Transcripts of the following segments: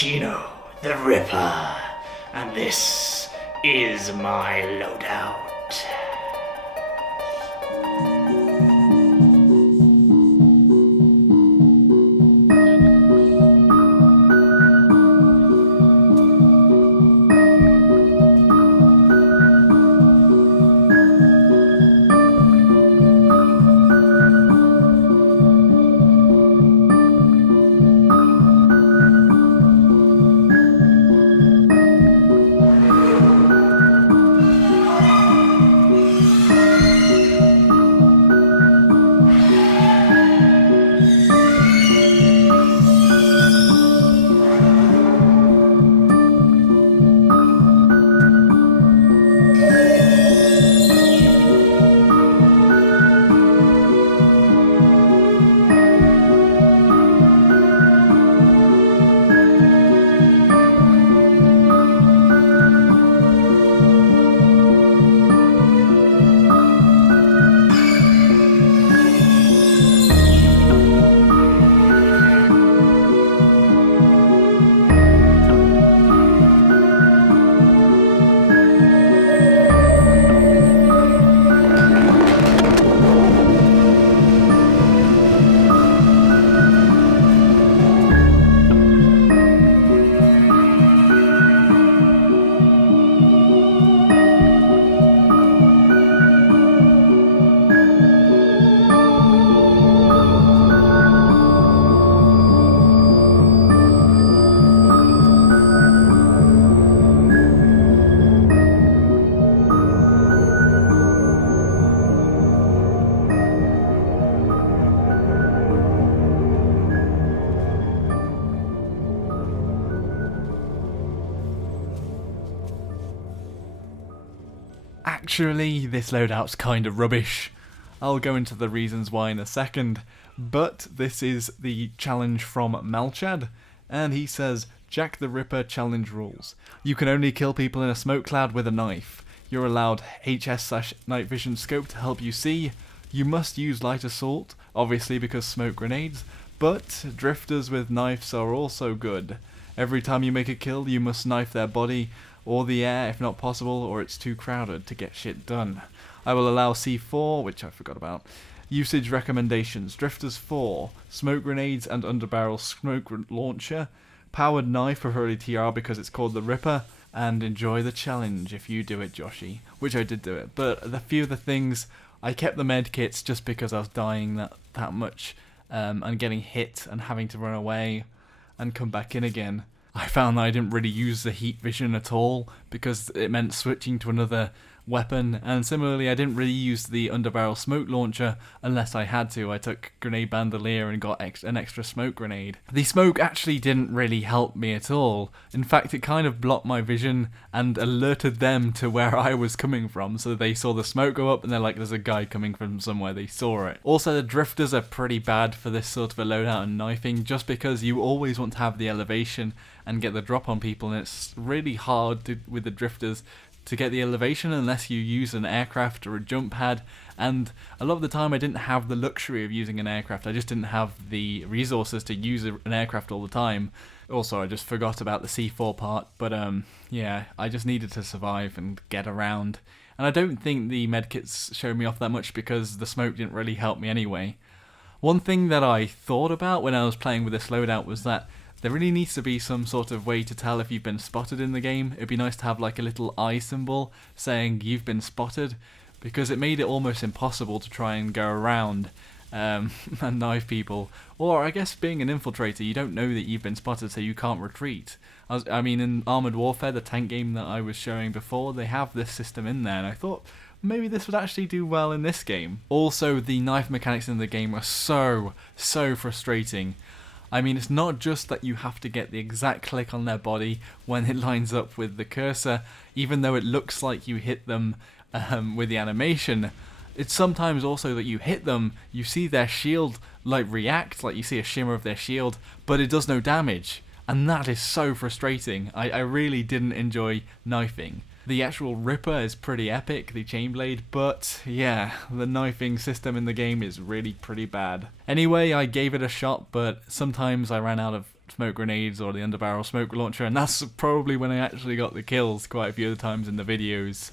Joshino, the Ripper, and this is my loadout. Actually, this loadout's kind of rubbish. I'll go into the reasons why in a second, but this is the challenge from Malchad, and he says, Jack the Ripper challenge rules. You can only kill people in a smoke cloud with a knife. You're allowed HS/night vision scope to help you see. You must use light assault, obviously because smoke grenades, but drifters with knives are also good. Every time you make a kill, you must knife their body, or the air if not possible, or it's too crowded to get shit done. I will allow C4, which I forgot about. Usage recommendations: Drifters 4, smoke grenades and underbarrel smoke launcher, powered knife, preferably TR because it's called the Ripper, and enjoy the challenge if you do it, Joshy. Which I did do it, but a few of the things, I kept the med kits just because I was dying that much, and getting hit and having to run away and come back in again. I found that I didn't really use the heat vision at all because it meant switching to another weapon, and similarly I didn't really use the underbarrel smoke launcher unless I had to. I took grenade bandolier and got an extra smoke grenade. The smoke actually didn't really help me at all. In fact, it kind of blocked my vision and alerted them to where I was coming from, so they saw the smoke go up and they're like, there's a guy coming from somewhere. They saw it. Also, the drifters are pretty bad for this sort of a loadout and knifing, just because you always want to have the elevation and get the drop on people, and it's really hard with the drifters to get the elevation unless you use an aircraft or a jump pad, and a lot of the time I didn't have the luxury of using an aircraft. I just didn't have the resources to use an aircraft all the time. Also, I just forgot about the C4 part, but yeah, I just needed to survive and get around. And I don't think the medkits showed me off that much because the smoke didn't really help me anyway. One thing that I thought about when I was playing with this loadout was that there really needs to be some sort of way to tell if you've been spotted in the game. It'd be nice to have like a little eye symbol saying you've been spotted, because it made it almost impossible to try and go around and knife people. Or I guess being an infiltrator, you don't know that you've been spotted, so you can't retreat. I mean, in Armored Warfare, the tank game that I was showing before, they have this system in there, and I thought maybe this would actually do well in this game. Also, the knife mechanics in the game are so frustrating. I mean, it's not just that you have to get the exact click on their body when it lines up with the cursor, even though it looks like you hit them with the animation. It's sometimes also that you hit them, you see their shield like react, like you see a shimmer of their shield, but it does no damage. And that is so frustrating. I really didn't enjoy knifing. The actual Ripper is pretty epic, the Chainblade, but yeah, the knifing system in the game is really pretty bad. Anyway, I gave it a shot, but sometimes I ran out of smoke grenades or the underbarrel smoke launcher, and that's probably when I actually got the kills quite a few other times in the videos.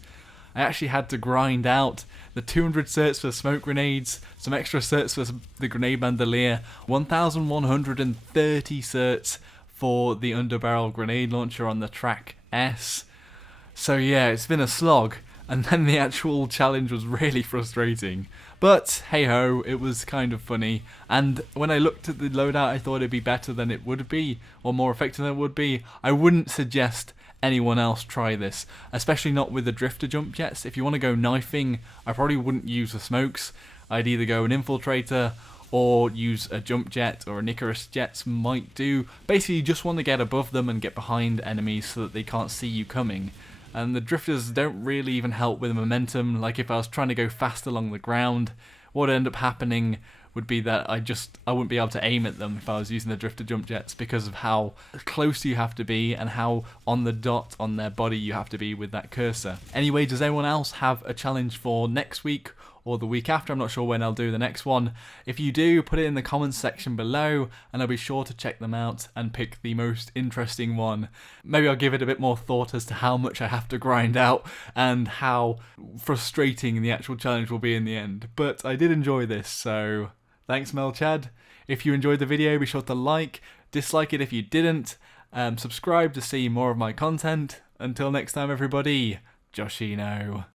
I actually had to grind out the 200 certs for smoke grenades, some extra certs for the grenade bandolier, 1,130 certs for the underbarrel grenade launcher on the track S. So yeah, it's been a slog, and then the actual challenge was really frustrating. But hey ho, it was kind of funny, and when I looked at the loadout I thought it'd be better than it would be, or more effective than it would be. I wouldn't suggest anyone else try this, especially not with the drifter jump jets. If you want to go knifing, I probably wouldn't use the smokes. I'd either go an infiltrator or use a jump jet, or an Icarus jets might do. Basically you just want to get above them and get behind enemies so that they can't see you coming. And the drifters don't really even help with momentum. Like if I was trying to go fast along the ground, what would end up happening would be that I wouldn't be able to aim at them if I was using the drifter jump jets, because of how close you have to be and how on the dot on their body you have to be with that cursor. Anyway, does anyone else have a challenge for next week or the week after? I'm not sure when I'll do the next one. If you do, put it in the comments section below and I'll be sure to check them out and pick the most interesting one. Maybe I'll give it a bit more thought as to how much I have to grind out and how frustrating the actual challenge will be in the end. But I did enjoy this, so thanks Melchad. If you enjoyed the video, be sure to like, dislike it if you didn't, subscribe to see more of my content. Until next time everybody, Joshino.